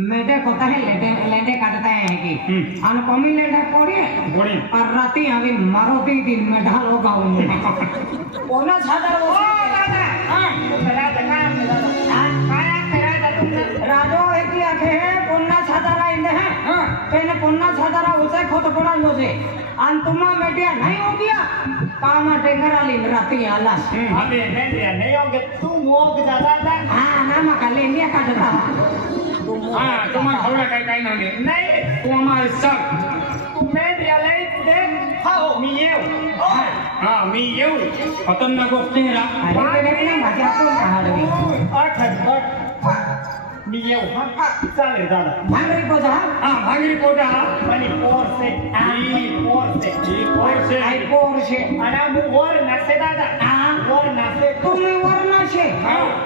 मेढे होता है लेडे लेटे काटते हैं कि। हम्म। अनुपमी लेडे पड़े पड़े और राती अभी मरो दी दिन मेढा लोग आओ बोलो छाता ओ दादा हाँ। मेरा दादा। मेरा दादा माया मेरा दादा राजो एक आखे है पुन्ना छाता रा इंदे हैं। तो हाँ। कहने पुन्ना छाता रा उसे खोत पड़ा लो से अन तुम्हा मेटिया नहीं हो गया। कामा टेंगरा ली राती आला हम्म। अबे मेटिया नहीं हो गया। तू मोग दादा हाँ ना मका ले लिया काटता। હા तुम्हाला खवडा काय काय नाही नाही तू आम्हाला सांग तू मेंढ्या लई दे खाओ मी येऊ हा मी येऊ खतरनाक गोष्टी आहे ना. अरे ते नाही भाजी आपण हाडवी अठ अठ मी येऊ हा चालेल दादा भांगरी पोजा हा भांगरी पोटा आणि पोरसे आणि पोरसे ही पोरसे. आई पोरशे आणि आम्ही वर नसे दादा हा. वर नसे तुम्ही वरना છે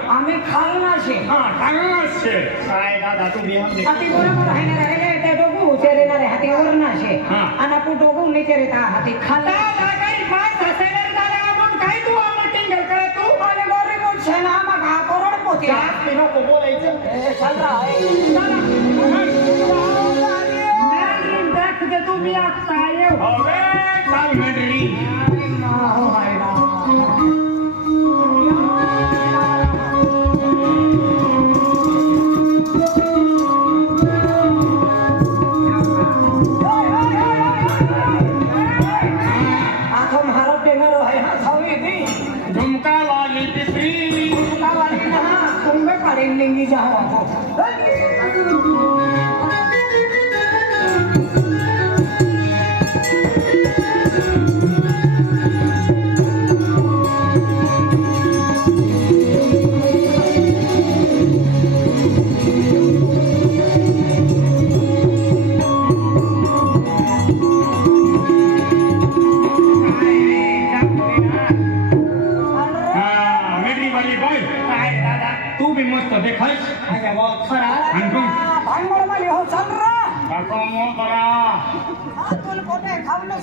અમે ખાલના છે હા ખાલના છે સાહેબ દાદા તું બી મને અતિ બરોબર હને રહેને તે ડોગુ ઉચેરે ના રે હાથી ઓરના છે અને પુ ડોગુ નીચે રે તા હાથી ખાતા દાગરી પાંચ હસેલર દાદા મન કાઈ તું આમ ટિંગલ કરે તું અને ગોરી ગોર છે ના માં ઘા કરોડ પોતે આ એનો કો બોલે છે એ ચાલરા એ દાદા મેં દેખ કે તું બી આ સાયે હવે ચાલ મેડરી पुस्तकालय पुस्तकालय कहाँ तुम में पढ़ेंगे जहाँ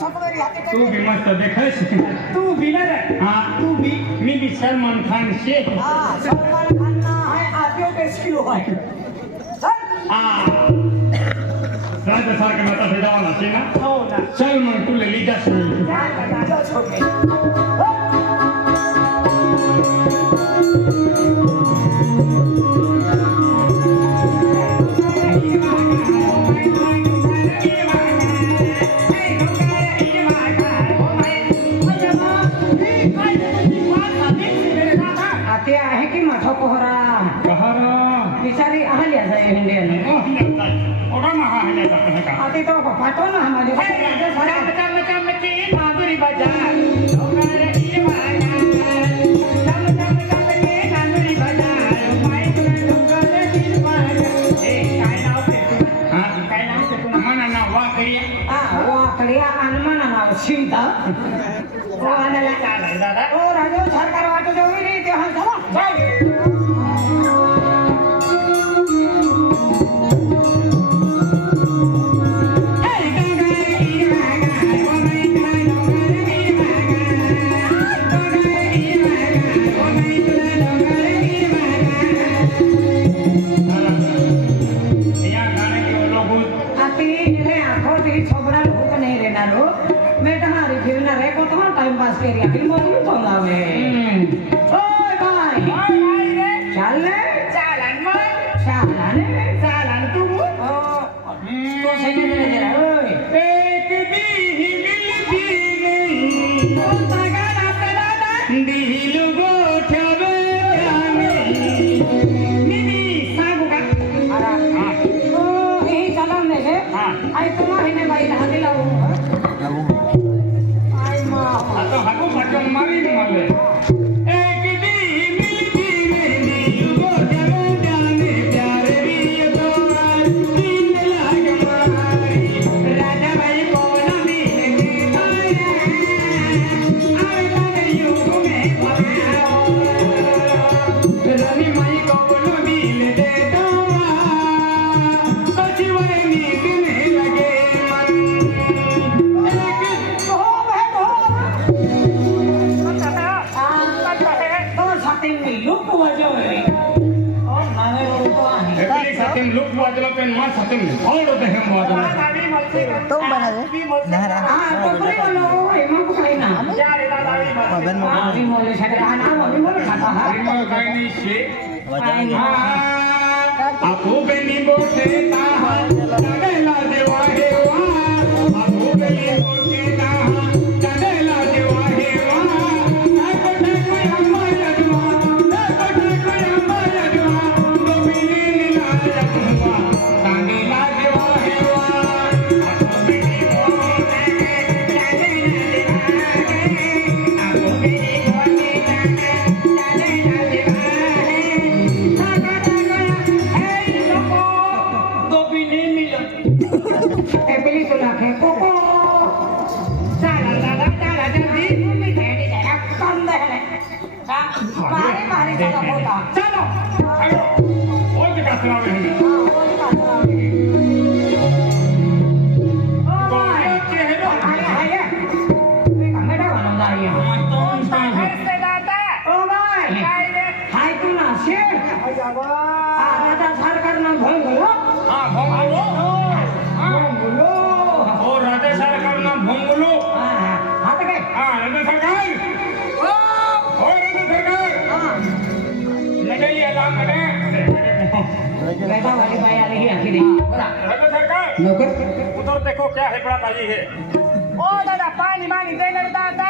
तू बी मस्त देखास तू बिनर हा तू बी मी बी सलमान खान शे हा सलमान खान ना है आदियो रेस्क्यू है चल हा राजासारखं नका भेटावा नसे ना हो ना चल मग तुला लिहिताच नाही जा दादा वाकड्या ఆ, ఓ అక్కడిగా అనుమానం నాకు సీత ఓ అన్నలా ఓ రాజు సర్కార్ वाटत जाऊ रे ते हाल झाला. जाऊ. இந்த મમ્મી મોલે ખાતા હા એમાં કાઈ નહીં છે. કાંઈ નહીં. આપો બેની બોટે ના ચડેલા દેવા હેવા આપો બેની બોટે देख लीजिए चलो ओके का ऐसा वाली माया नहीं आखिर नौकर उधर देखो क्या हेकड़ा बाजी है ओ दादा पानी मानी दे मेरे दादा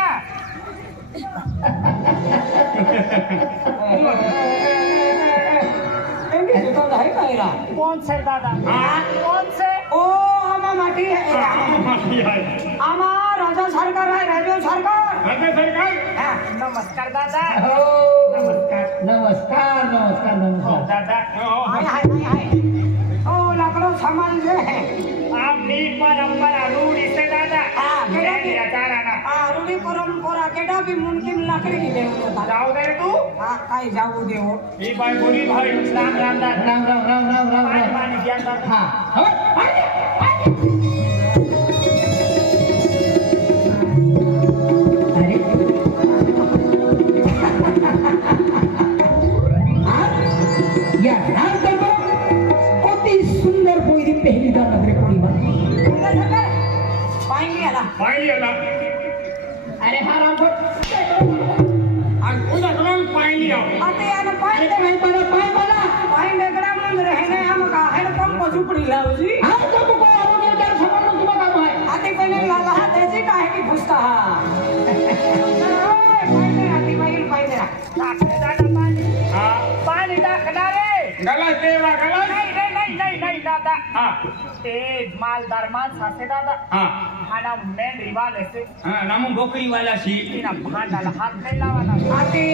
कौन से दादा कौन से ओ हमारा माटी है हमारा राजा सरकार है। राजा सरकार राजा सरकार नमस्कार दादा नमस्कार नमस्कार नमस्कार नमस्कार दादा समज आपली परंपरा रूढी से दादा केडा बी हा रूढी परंपरा केडा बी मुमकिन लाकडी दिले जाऊ दे तू हा काय जाऊ दे हो ही बाय बोली भाई राम राम राम राम राम राम राम राम राम पाणी ज्ञान हा Yeah. પાણી અરે હા રામ આ કોના કરણ પાણી આવ અતે આને પાણી દે ભાઈ બરા પાણી બરા પાણી ડગડા મંદ રહે ને આમ કા હેડ પંપ ઝુપડી લાવજી હા તો કો આવો ને તાર ખબરનું તુમા કામ હે આતે કોને લાલા હા. તેજી ગલત દેવા ગલત. નહીં નહીં દાદા. હા. તે માલદારમાં સાથે દાદા. હા. આના મેન રિવાલ હશે. હા નામો બોકરી વાલા છે એના ભાંડા હાથ નહીં લાવવાના. આતી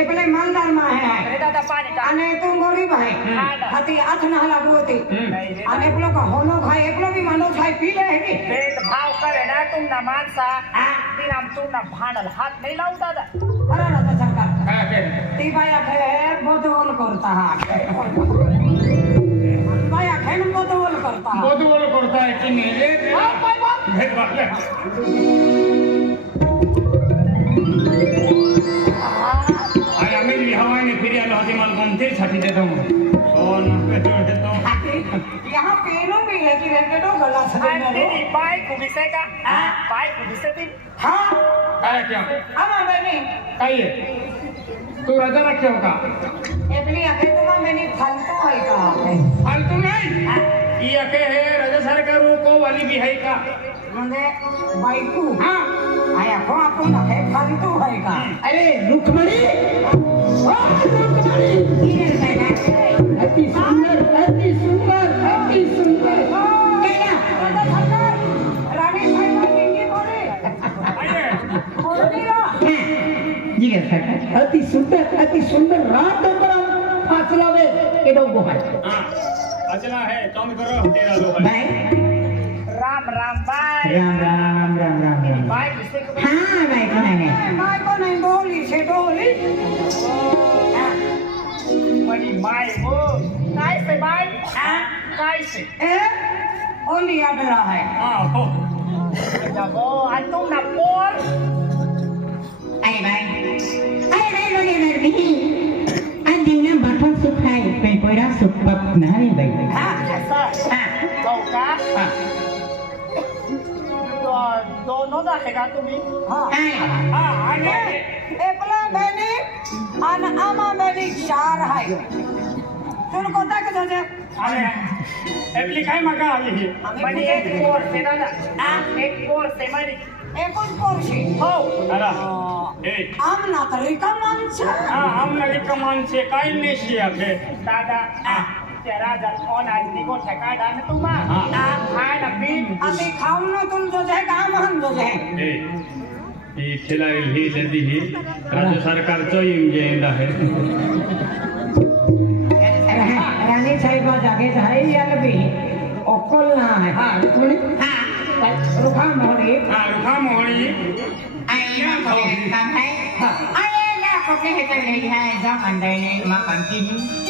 એ પેલે માલદારમાં હે. અરે દાદા પાણી કા? અને તું મોરી ભાઈ. આતી હાથ ના લાગુ હતી. અને પેલો કો હોનો ભાઈ એકલો બી લાવ દાદા. ભાઈ બધું કરતા बदबोल करता है कि मेरे घर আমি বিহাওয়াইনে ফিরে আলো হাতিমাল গন্ধে ছাটিতে দেবো শোন यहाँ पेरों में लगी रहते हो गला से दीदी पाए घुसे का पाए घुसे दिन हाँ क्या अब नहीं कहिए तू रजा रखे होता एकली अके तो मैंने फालतू है का? फालतू नहीं? ये अके है रजा सरकार को वाली भी है का? म्हणजे बायकू. हा. आया को आपण अके फालतू है का? अरे रुक्मणी? ओ रुक्मणी! ये काय अति सुंदर जी सरकार अति सुंदर अति सुंदर राम दंबरा फासलावे एडो गोहाय हाँ अचला है कम करो तेरा दो है बाय રામ રામ બાઈ राम राम राम राम તેની બાઈક ઊભી છે કે हाँ भाई को नहीं भाई को नहीं डोली से डोली મારી માય ઓ કાઈ છે બાઈ हाँ કાઈ છે ए ओली याद रहा है हाँ हो જાબો આ તુમના પોર Ay, bye. Ay, bye, सुपना है भाई હા असं હા हो का હા दो- दोनों आहे का तुम्ही હા હા અને એકલા બેની અને આમાં બેની ચાર હાય તું કોતા કે છે અને એટલી કાંઈ મગા આવી છે म्हणजे एक कोर्स आहे दादा हा एक कोर्स आहे म्हणे એક જ કોરશી हो અલા એ આમ ના તરીકા માન છે હા આમને કમાન છે કાંઈ નહીં શીખે दादा तेरा जल कौन आदमी को ठेका डाल तुमा हाँ नबी अभी खाऊं ना तुम जो है काम हम जो है ये खिलाए ही जल्दी ही राज्य सरकार तो ही जेंदा है रानी साहिबा जागे जाए या नबी ओकल ना है हाँ कोनी हाँ रुखा मोहनी हाँ रुखा मोहनी आईना को काम है आईना को कह कर ले है जा मंडे में माँ कंती हूँ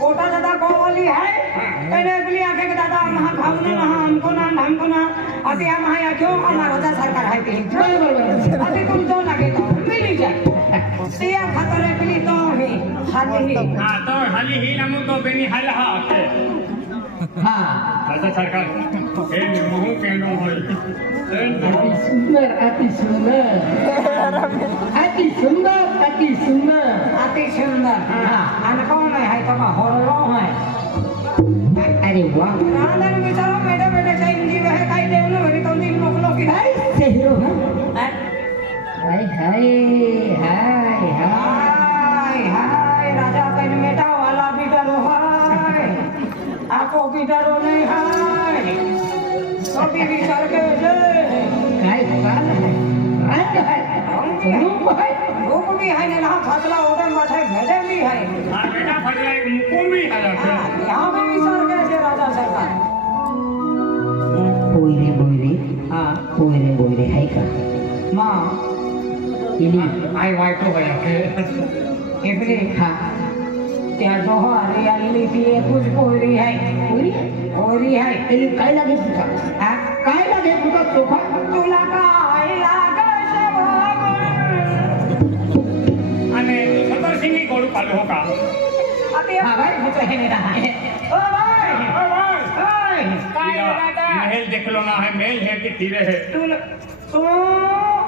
छोटा दादा को बोली है। कहने बोली आके के दादा वहाँ खाऊ ना वहाँ हमको ना हमको ना। अति हम आया क्यों? हमारा होता सरकार है ते अति तुम जो लगे तो मिली जाए। सिया खतर है बोली तो ही हाल ही। हाँ तो हाल ही ना तो बेनी हाल हा हाँ। दादा अच्छा, सरकार। ए मुँह कहनो होई Ati sumber, ati sumber. Ati sumber, ati sumber. Ati sumber. Anak kau mai hai kau mah horlo mai. Aduh, wah. Anak bicara beda beda saya ini wah kai dia nu hari tahun ini mau keloki hai. Sehiro ha. Hai hai hai hai hai raja kau ini meta wala bidaro hai. Aku bidaro nih hai. સ્વામી વિચાર કર્યો છે. કાઈ કાલ કાલ ભૂખમી હાય. ને ના ફાતલા ઓડે માથે ભેડે મી હાય. આ બેટા કરે છે રાજા ત્યાં તો હરિયાળી લીધી એ ખુશ હાય. બોયરી ગોરી હે પેલી કઈ લાગે પૂછો હા? કઈ લાગે પૂછો ચોખા? તું લાગા અને સતરસિંહની ગોળ પાલ હોકા અબે હા ભાઈ પૂછો હે મેરા હે ઓ ભાઈ ઓ ભાઈ. કાઈ દાદા મહેલ દેખલો ના હે મહેલ હે કે તીરે હે. તું ઓ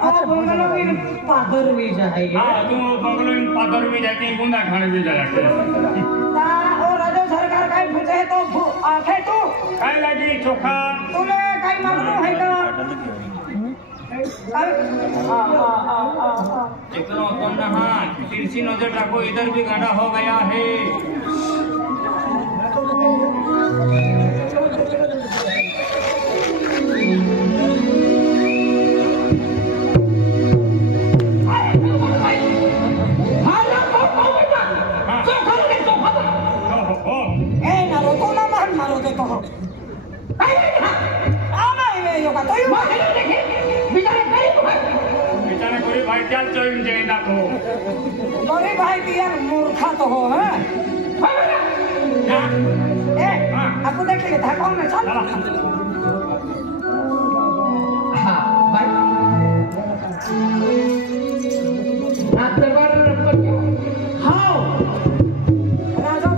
આ બંગલો ઇન પાદર વી જાય. હા તું બંગલો ઇન પાદર વી જાય કે ગુંડા ખાણે વી જાય सरकार काय पूछे तो भू- आखे तू काय लागी चोखा तुले काय मालूम है का काय? आ, आ, आ, आ, आ. इतना तो नहा तिरछी नजर रखो इधर भी गाढ़ा हो गया है हो, कोई भाई क्या चोइन जाए दाखो अरे भाई की यार मूर्खा तो हो है? ए आपको देख ले था कौन है? चल। राजा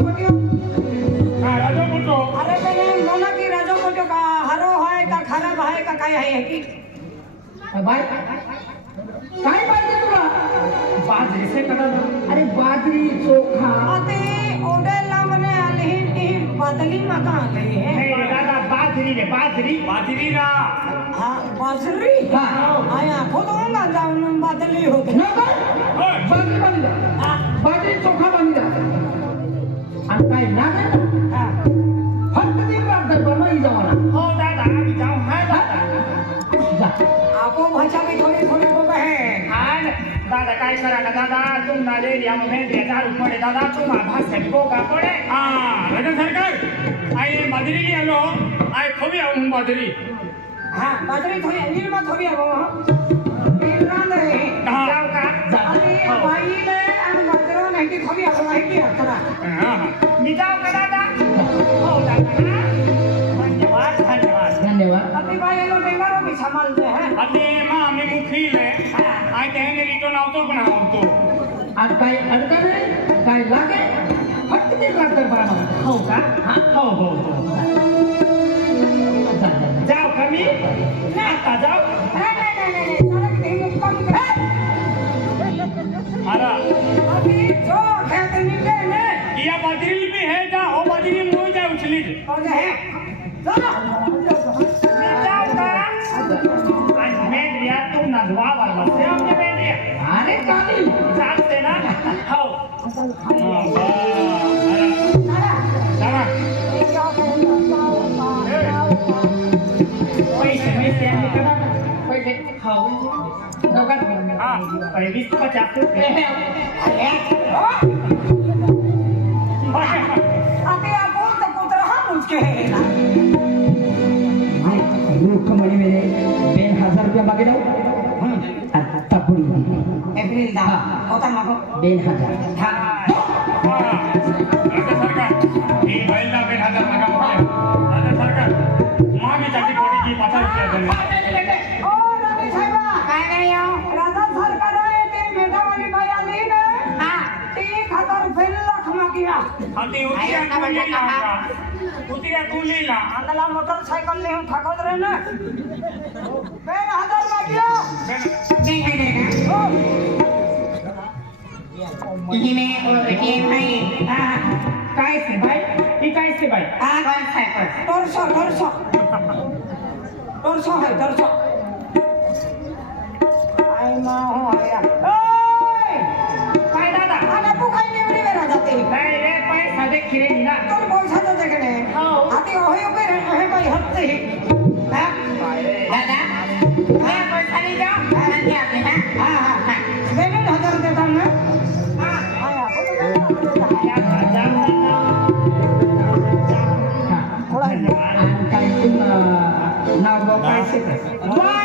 हा राजा बोलतो अरे पहले मोना की राजा पटियो का हरो है का खराब है का काय है की? बाय बाजरी से कदा अरे बाजरी चोखा। अते ओडे लामने आले ही बदली मका आले है। नाही दादा बाजरी रे बाजरी। बाजरी ना। हाँ बाजरी? आया खुद होगा जाऊन बदली होते न. बाजरी बांधली हाँ, बाजरी चोखा बांधला जा। अंकाई ना काय करा ना दादा? तुम्हाला रेडिया में बेजार पडे दादा. तुम्हा भाषण को का पडे. हा राजन सरकार आई बाजरी की आलो. आई खोबी आऊ बाजरी. हा माधुरी थोबी अनिल थोबी खोबी आऊ इमरान रे जाऊ का? अरे बाई मी जाऊ का आज काय अडचण आहे काय लागे के बात कर बाबा हो का हा हो हो जाओ जाओ कमी ना ता जाओ ना ना ना सड़क पे कम कर आ मारा अभी जो है तो निकले ने किया बदरील में है जा हो बदरील में जा उछली हो जा है का आज मैं लिया तुम नजवा वाला से हमने मैं लिया अरे काली जा Revista para te Até agora tá contra a música, মুখ্যমণি মেরে দেড় হাজার রুপিয়া মাগে দাও আর তারপরে এপ্রিল দা কত মাগো দেড় হাজার সরকার এই বাইলটা দেড় হাজার টাকা রাজ্য সরকার মাগে চাকরি করে কি পাতা রুপিয়া দেবে ও রবি সাহেব কায় কায় আও అది ಉದಿರ ತೂಲಿಲ್ಲ ಅದಲ್ಲ ಮೋಟರ್ ಸೈಕಲ್ ನೀವು ತಗೋದ್ರೇನ ಬೇಡ ಅದಲ್ಲ इन्हें और ये भाई हाँ काय से भाई ये काय से भाई हाँ काय से भाई दर्शो दर्शो दर्शो है दर्शो आई माँ हो आया করতে নাই রে পয়সা দেখিরে না তোর পয়সা তো দেখে নে আতি ওই উপরে হে ভাই হতে হ্যাঁ দাদা मैं पैसा नहीं जाओ मैं क्या आते हैं। हाँ। हाँ। हाँ। मैंने हज़ार देता हूँ मैं हाँ हाँ आपको तो क्या करना है थोड़ा ना वो पैसे वाह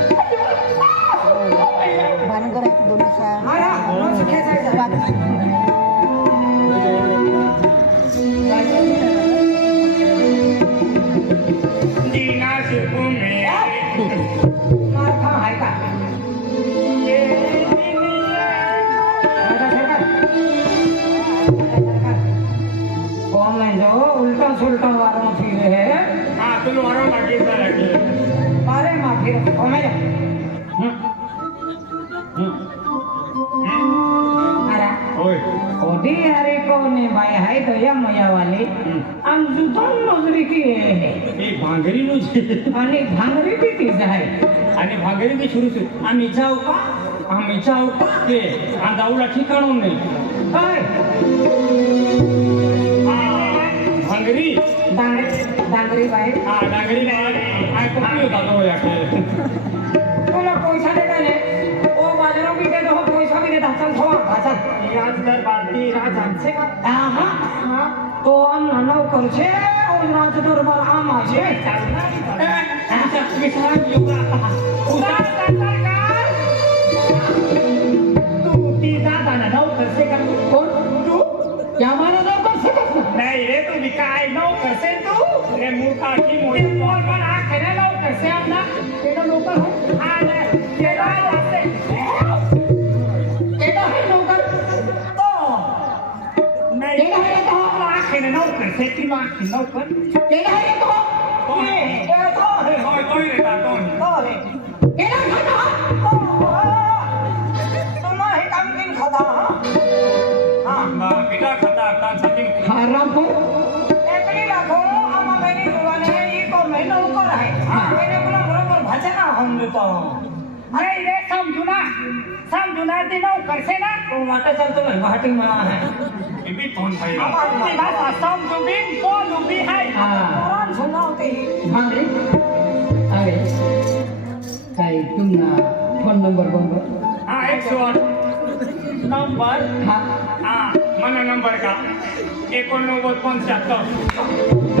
많은 걸 해도 놀라서. 알아. 넌 스케줄 잡았 आणि भांगरी बी तीच आहे आणि भांगरी बी सुरू आम्ही जाऊ का आम्ही जाऊ का ते आंधाऊला ठिकाणून नाही काय भांगरी डांगरी डांगरी बाहेर हा डांगरी बाहेर आय जातो या तुला पैसा देता नाही ओ बाजारो बी देतो हो पैसा बी देत हातात हो हातात राजदर बाती राज आमचे का हा तो आम नानाव करशे રાજદરબાર આમાં છે કરશે તું એ મોટા કી મોટી પોલ પણ આ ખેલા લાવ કરશે આપના એનો લોકલ बाकी नौकर केना है तो ए ए तो है तो तो रे का तो तो है केना खाता तो तुम है काम दिन खाता हाँ हाँ बेटा खाता का छतिन हराम को एकरी रखो हम मेरी दुकान है ई को मैं नौकर है हाँ मेरे को बराबर भजना हम तो अरे ये समझुना समझुना दिनों कर से ना वो माता सब तो घाटी में है। ที่มีตนให้ครับที่ภาษาซ่อมจูบิ้งป้อนจูบี้ให้ร้อนชงเล่าตีมาดิไอ้ไอ้ตุ้งนาท่อนนับบอร์บอร์บอร์ไอ้ส่วนนับบอร์ฮะอ่ามันนับบอร์กับเอกอนุบทพันธ์จัตุ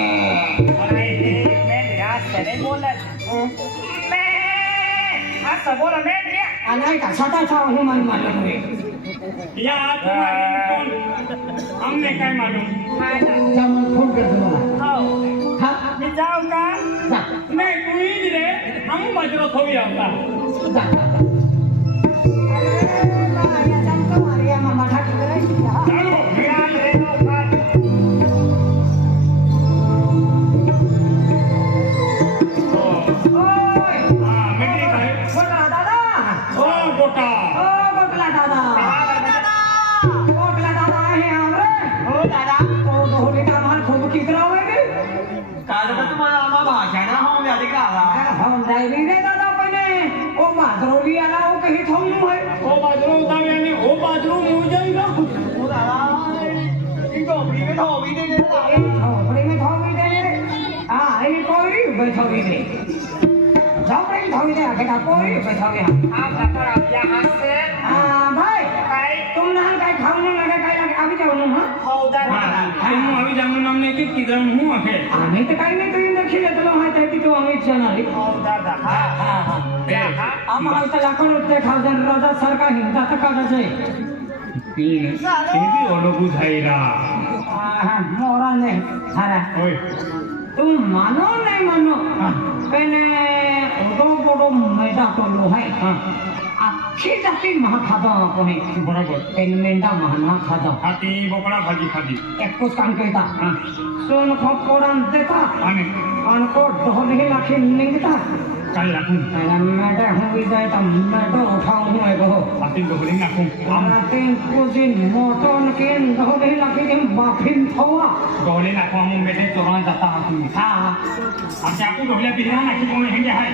બોલે મે આ સબોલ મે રે આ નહીં કા છટા છા હું મારી મારી લઉં યા તમારી કોણ અમને કાંઈ માલુમ હા ફોન કરજો મને હા મી જાઉં કા જા. ને જ. રે આમ મજરો થોડી આવતા दादा तो होली का हमारे खूब किस रहा होएंगे काल को तुम्हारा आमा भाषा ना हम याद का आला हम जाई नहीं रे दादा पने ओ माजरोली आला ओ कहीं थोड़ी नु है ओ माजरो उतावे ने ओ माजरो नु जाएगा ओ दादा ई तो भी में थो भी दे दे झोपड़ी में थो भी दे हां ई कोई बैठो भी दे झोपड़ी में थो भी दे आगे ना कोई बैठो गया आप डॉक्टर आप यहां से ખવડાવું કાંઈ ખાવાનું લાગે કાંઈ લાગે. આવી જવાનું હા ખાવાનું આવી જવાનું અમને કે કીધું હું હશે? અમે તો કાંઈ નહીં કરીને દેખી લેતો હા તેથી તો અમે જણાવી આમાં આવતા લાખો રૂપિયા ખાવતા રાજા સરકાર હિંદા તકાતા છે. એવી ઓળખું થઈ રહ્યા મોરા ને સારા તું માનો નહીં માનો પેલે ઓટો પોટો મેદા કરલો હે હા. आखी जाती महा खादा अपने बराबर तेन मेंडा महना खादा हाथी बोकड़ा भाजी खादी एक कुछ कान कहता सोन खोपड़न देता अने अनकोट दोहने लाखी निंगता กันหลังลำมาได้ห้องวิจัยต่ำมาต้องเข้าห้วยก็อาติงกับคนนี้หนักคงอาติงกูจินมอตอนเกนเขาได้หลักที่เต็มบาพินทว่าก็เลยหนักความมึงไม่ได้ตัวร้อนจะตาคุณข้าอาจารย์กูกับเรียนปีนั้นหนักที่มึงไม่เห็นจะให้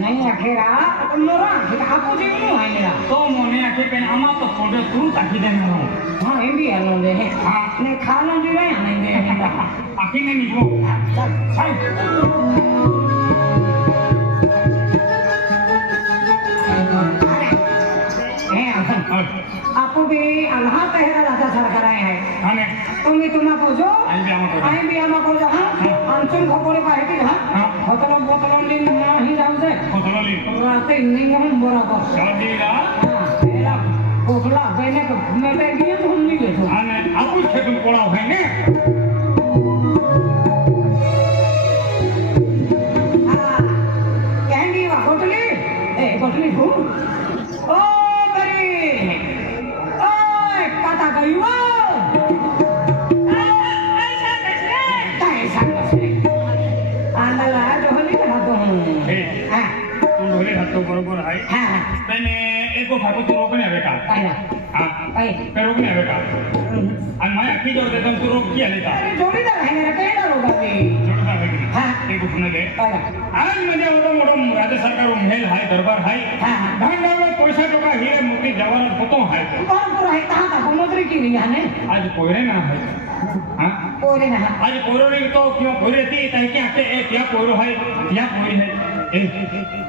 ไม่อยากให้ละคนละร่างที่อากูจินไม่ให้ละตัวมึงเนี่ยที่เป็นอามาตัวคนเดียวกูตัดที่เดิมเราฮ่าเอ็มบีอะไรเลยฮ่าเนี่ยข้าเราจะได้อะไรเนี่ยอาคิงไม่มีกูใช่ आपको भी अल्लाह तेरा राजा सरकार आए हैं तुम भी तुम को जो आई भी हम को जहां हम सुन खोपड़े पाए भी जहां होटल बोतल लिन ना ही जाऊ से होटल लिन रात इन्हीं हम बराबर शादी रा तेरा बोतला बेने को मैं હા કાય તે રોકને આવે કા અને મારે આખી જોડે તમ તું રોક ક્યાં લેતા અરે જોડીદાર હે ને કેડા રોગાવી જોડતા હોય हा. ते कुठून दे बरं. आज म्हणजे एवढं मोठं राज्य सरकार मेल हाय दरबार हाय हा. भांडावळ पैसा टोका हिरे मोठी जवाहरात होतो हाय भरपूर आहे दहा दहा मोजरी केली ह्याने आज पोरे ना हाय हा पोरे ना आज पोरो तो किंवा पोरे ती त्याची आते ए त्या पोरो हाय त्या पोरी हाय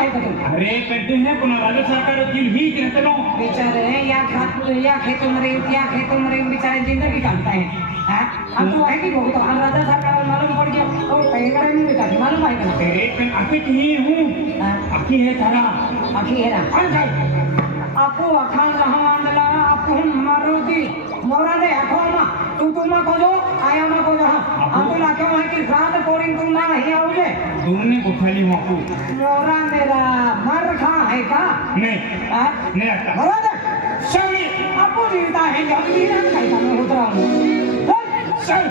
अरे हैं सरकार ही रहते बेचारे या खात या खेतों में या खेतों में बेचारे ज़िंदगी काटता है। हाँ? अब तो है कि बहुत हम राजा सरकार मालूम पड़ गया। और कहीं नहीं बेटा मालूम है ही। हूँ? हाँ? है तारा आखी है ना? আপু আখান রহমানলা আপুম মারুতি মোরানে আখোমা তু তুমা কোজো আয়ামা কোজো আপু লাকে মা কি রাত পোরিন তুম না হি আউজে तुमने बुखाली माकू मोरा मेरा मर खा है का नहीं आ? नहीं आता मोरा दे शमी अपू जीता है जब जीना खाई था मैं उतरा हूँ शमी